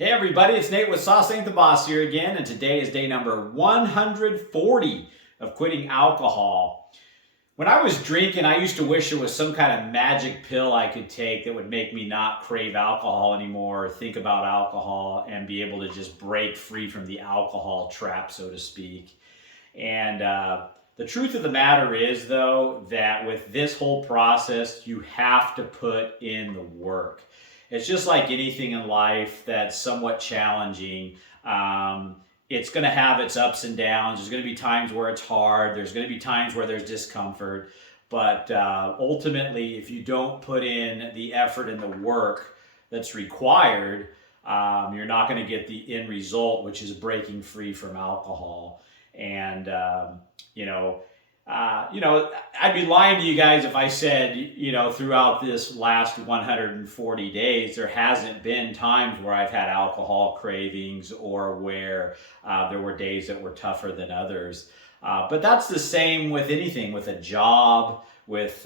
Hey everybody, it's Nate with Sauce Ain't the Boss here again, and today is day number 140 of quitting alcohol. When I was drinking, I used to wish there was some kind of magic pill I could take that would make me not crave alcohol anymore, or think about alcohol, and be able to just break free from the alcohol trap, so to speak. And the truth of the matter is, though, that with this whole process, you have to put in the work. It's just like anything in life that's somewhat challenging. It's going to have its ups and downs. There's going to be times where it's hard. There's going to be times where there's discomfort. But ultimately, if you don't put in the effort and the work that's required, you're not going to get the end result, which is breaking free from alcohol. And you know, I'd be lying to you guys if I said, throughout this last 140 days, there hasn't been times where I've had alcohol cravings or where there were days that were tougher than others. But that's the same with anything, with a job, with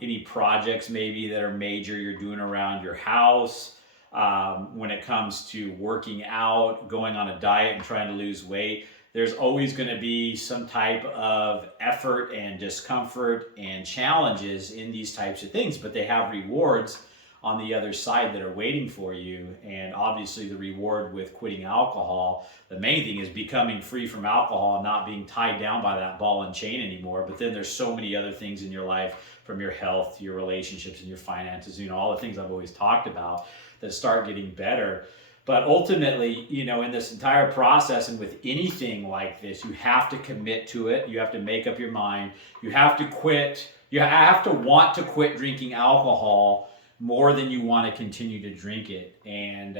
any projects maybe that are major you're doing around your house. When it comes to working out, going on a diet and trying to lose weight, there's always going to be some type of effort and discomfort and challenges in these types of things, but they have rewards on the other side that are waiting for you. And obviously the reward with quitting alcohol, the main thing is becoming free from alcohol and not being tied down by that ball and chain anymore. But then there's so many other things in your life, from your health to your relationships and your finances, all the things I've always talked about, that start getting better. But ultimately, in this entire process and with anything like this, you have to commit to it. You have to make up your mind. You have to quit. You have to want to quit drinking alcohol more than you want to continue to drink it. And,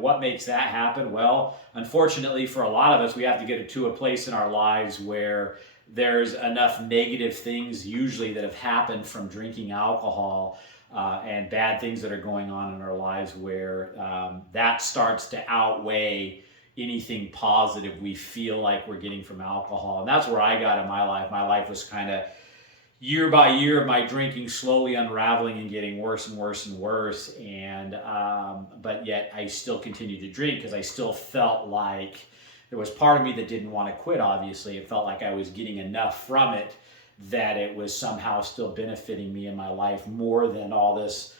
what makes that happen? Well, unfortunately for a lot of us, we have to get to a place in our lives where there's enough negative things usually that have happened from drinking alcohol, and bad things that are going on in our lives where that starts to outweigh anything positive we feel like we're getting from alcohol. And that's where I got in my life. My life was kind of year by year of my drinking slowly unraveling and getting worse and worse and worse. And but yet I still continued to drink because I still felt like there was part of me that didn't want to quit. Obviously, it felt like I was getting enough from it that it was somehow still benefiting me in my life more than all this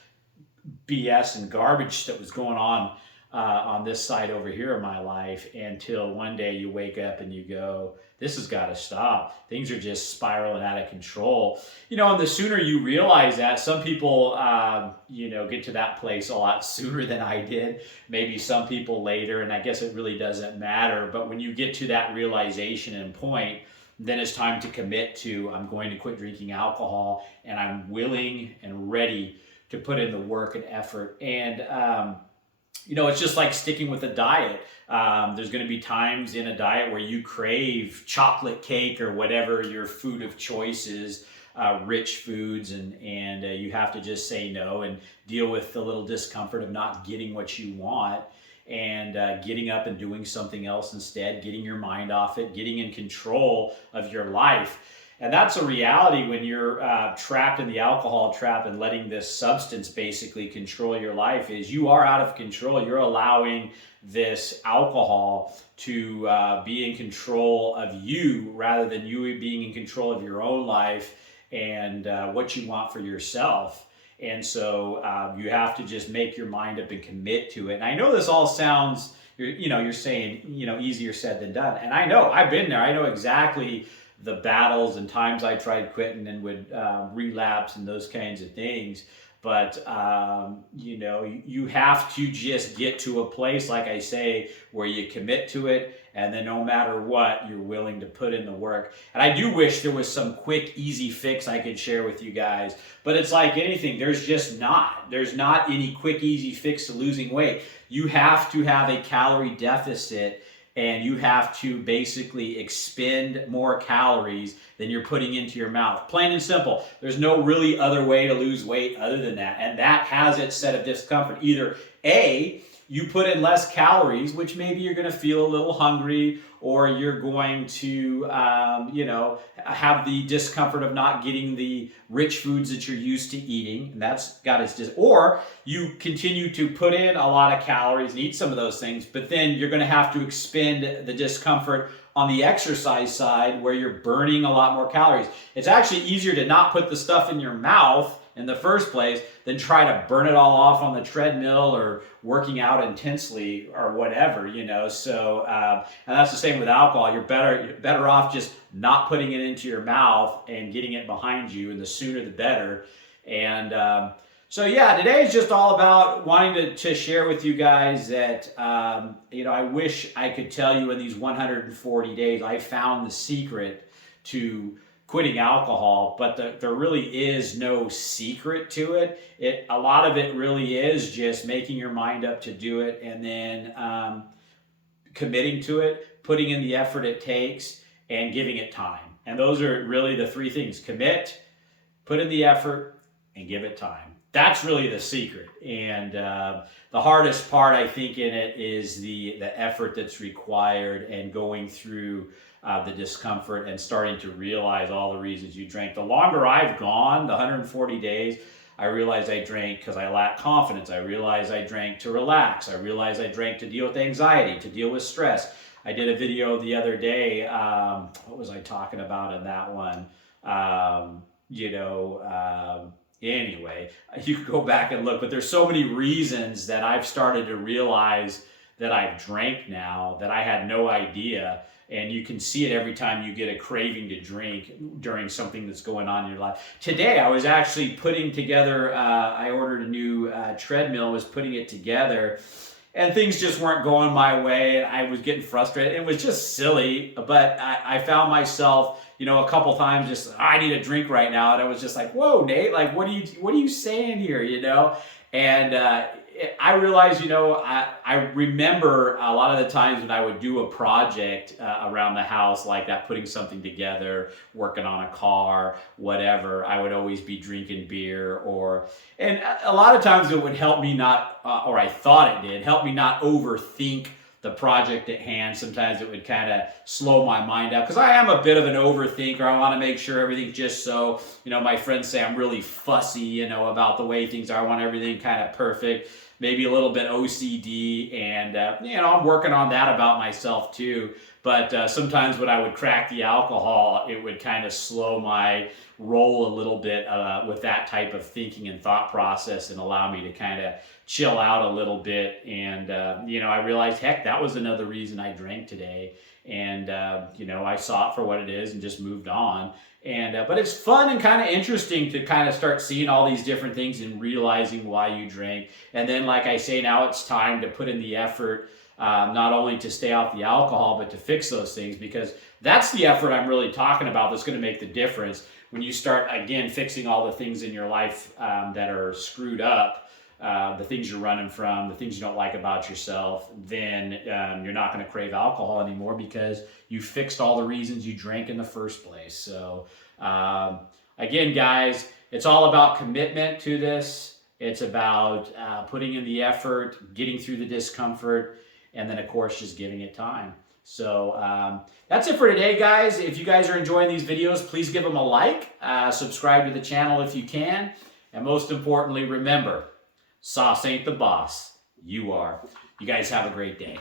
BS and garbage that was going on this side over here in my life, until one day you wake up and you go, this has got to stop. Things are just spiraling out of control. And the sooner you realize that, some people, get to that place a lot sooner than I did. Maybe some people later, and I guess it really doesn't matter. But when you get to that realization and point, then it's time to commit to, I'm going to quit drinking alcohol, and I'm willing and ready to put in the work and effort. And, it's just like sticking with a diet. There's going to be times in a diet where you crave chocolate cake or whatever your food of choice is, rich foods, and you have to just say no and deal with the little discomfort of not getting what you want, and getting up and doing something else instead, getting your mind off it, getting in control of your life. And that's a reality when you're trapped in the alcohol trap and letting this substance basically control your life. Is you are out of control. You're allowing this alcohol to be in control of you rather than you being in control of your own life and what you want for yourself. And so you have to just make your mind up and commit to it. And I know this all sounds, you're saying, easier said than done. And I know, I've been there. I know exactly the battles and times I tried quitting and would relapse and those kinds of things. But, you have to just get to a place, like I say, where you commit to it, and then no matter what, you're willing to put in the work. And I do wish there was some quick, easy fix I could share with you guys, but it's like anything, there's just not. There's not any quick, easy fix to losing weight. You have to have a calorie deficit, and you have to basically expend more calories than you're putting into your mouth. Plain and simple. There's no really other way to lose weight other than that. And that has its set of discomfort. Either A, you put in less calories, which maybe you're going to feel a little hungry, or you're going to, have the discomfort of not getting the rich foods that you're used to eating. And that's got its or you continue to put in a lot of calories and eat some of those things, but then you're going to have to expend the discomfort on the exercise side where you're burning a lot more calories. It's actually easier to not put the stuff in your mouth in the first place than try to burn it all off on the treadmill or working out intensely or whatever, So, and that's the same with alcohol. You're better off just not putting it into your mouth and getting it behind you, and the sooner the better. And so yeah, today is just all about wanting to share with you guys that, I wish I could tell you in these 140 days, I found the secret to quitting alcohol, but there really is no secret to it. A lot of it really is just making your mind up to do it, and then committing to it, putting in the effort it takes, and giving it time. And those are really the three things: commit, put in the effort, and give it time. That's really the secret. And the hardest part, I think, in it is the effort that's required and going through the discomfort and starting to realize all the reasons you drank. The longer I've gone, the 140 days, I realize I drank because I lacked confidence. I realize I drank to relax. I realize I drank to deal with anxiety, to deal with stress. I did a video the other day. What was I talking about in that one? Anyway, you could go back and look, but there's so many reasons that I've started to realize that I've drank now that I had no idea. And you can see it every time you get a craving to drink during something that's going on in your life. Today, I was actually putting together, I ordered a new treadmill, was putting it together, and things just weren't going my way. I was getting frustrated. It was just silly, but I found myself, a couple times just, I need a drink right now. And I was just like, whoa, Nate, like, what are you saying here, And I realized, I remember a lot of the times when I would do a project around the house like that, putting something together, working on a car, whatever, I would always be drinking beer and a lot of times it would help me not, or I thought it did, help me not overthink the project at hand. Sometimes it would kind of slow my mind out because I am a bit of an overthinker. I want to make sure everything's just so, my friends say I'm really fussy, about the way things are. I want everything kind of perfect, maybe a little bit OCD, and, I'm working on that about myself too. But sometimes when I would crack the alcohol, it would kind of slow my roll a little bit with that type of thinking and thought process and allow me to kind of chill out a little bit. And, I realized, heck, that was another reason I drank today. And, I saw it for what it is and just moved on. And, but it's fun and kind of interesting to kind of start seeing all these different things and realizing why you drank. And then, like I say, now it's time to put in the effort, not only to stay off the alcohol, but to fix those things, because that's the effort I'm really talking about that's going to make the difference when you start, again, fixing all the things in your life that are screwed up. The things you're running from, the things you don't like about yourself, then you're not going to crave alcohol anymore because you fixed all the reasons you drank in the first place. So again, guys, it's all about commitment to this. It's about putting in the effort, getting through the discomfort, and then, of course, just giving it time. So that's it for today, guys. If you guys are enjoying these videos, please give them a like, subscribe to the channel if you can, and most importantly, remember, sauce ain't the boss. You are. You guys have a great day.